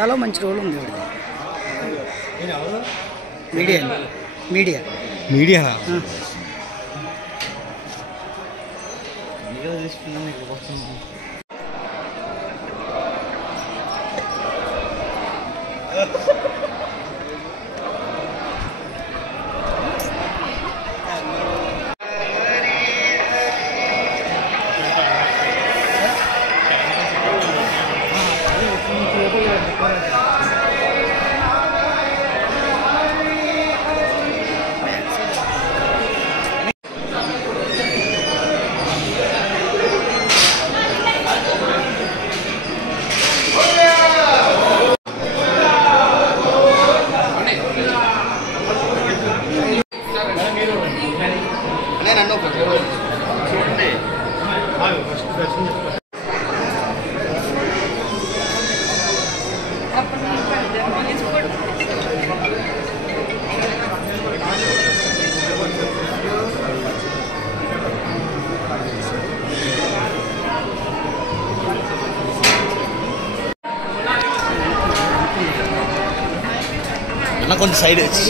కథలో మంచి రోల్ ఉంది మీడియా మీడియా మీడియా కొంచెం సైడ్ వచ్చి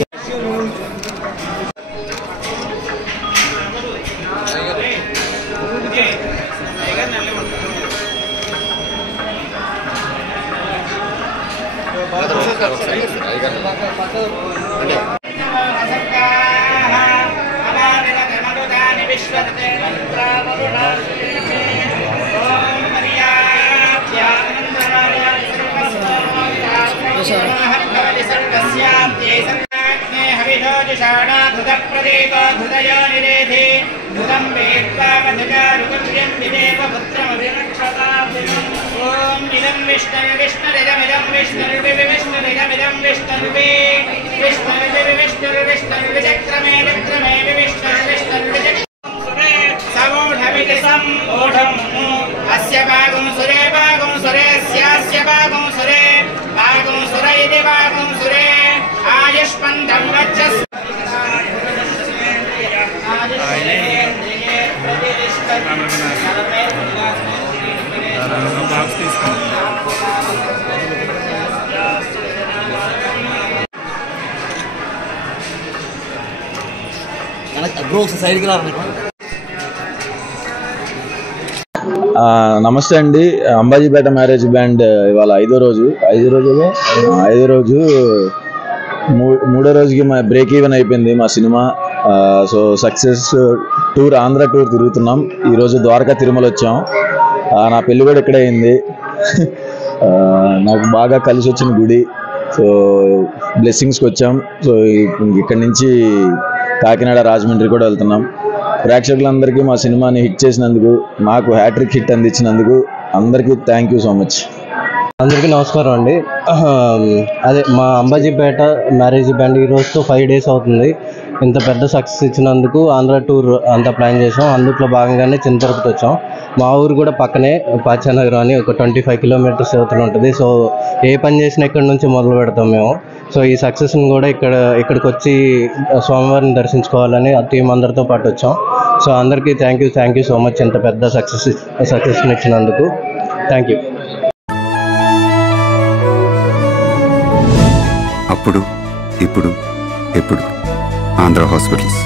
నమస్తే అండి. అంబాజీపేట మ్యారేజ్ బ్యాండ్ ఇవాళ ఐదో రోజు మూడో రోజుకి మా బ్రేక్ ఈవెన్ అయిపోయింది మా cinema. So success tour, Andhra tour తిరుగుతున్నాం. ఈరోజు ద్వారకా తిరుమల వచ్చాం. నా పెళ్ళి కూడా ఇక్కడే అయింది. నాకు బాగా కలిసి వచ్చిన గుడి. సో బ్లెస్సింగ్స్కి వచ్చాం. సో ఇక్కడి నుంచి కాకినాడ, రాజమండ్రి కూడా వెళ్తున్నాం. ప్రేక్షకులందరికీ మా సినిమాని హిట్ చేసినందుకు, నాకు హ్యాట్రిక్ హిట్ అందించినందుకు అందరికీ థ్యాంక్ యూ సో మచ్. అందరికీ నమస్కారం అండి. అదే మా అంబాజీపేట మ్యారేజ్ బ్యాండ్ ఈ రోజుతో 5 days అవుతుంది. ఇంత పెద్ద సక్సెస్ ఇచ్చినందుకు ఆంధ్ర టూర్ అంతా ప్లాన్ చేసాం. అందులో భాగంగానే చిన్న తిరుపతి వచ్చాం. మా ఊరు కూడా పక్కనే పాచానగరం అని ఒక 25 kilometers అవతల ఉంటుంది. సో ఏ పని చేసినా ఇక్కడ నుంచి మొదలు పెడతాం మేము. సో ఈ సక్సెస్ని కూడా ఇక్కడికి వచ్చి స్వామివారిని దర్శించుకోవాలని ఆ టీం అందరితో పాటు వచ్చాం. సో అందరికీ థ్యాంక్ యూ సో మచ్ ఇంత పెద్ద సక్సెస్ని ఇచ్చినందుకు. Thank you. అప్పుడు ఇప్పుడు ఎప్పుడు ఆంధ్ర హాస్పిటల్స్,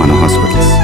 మన హాస్పిటల్స్.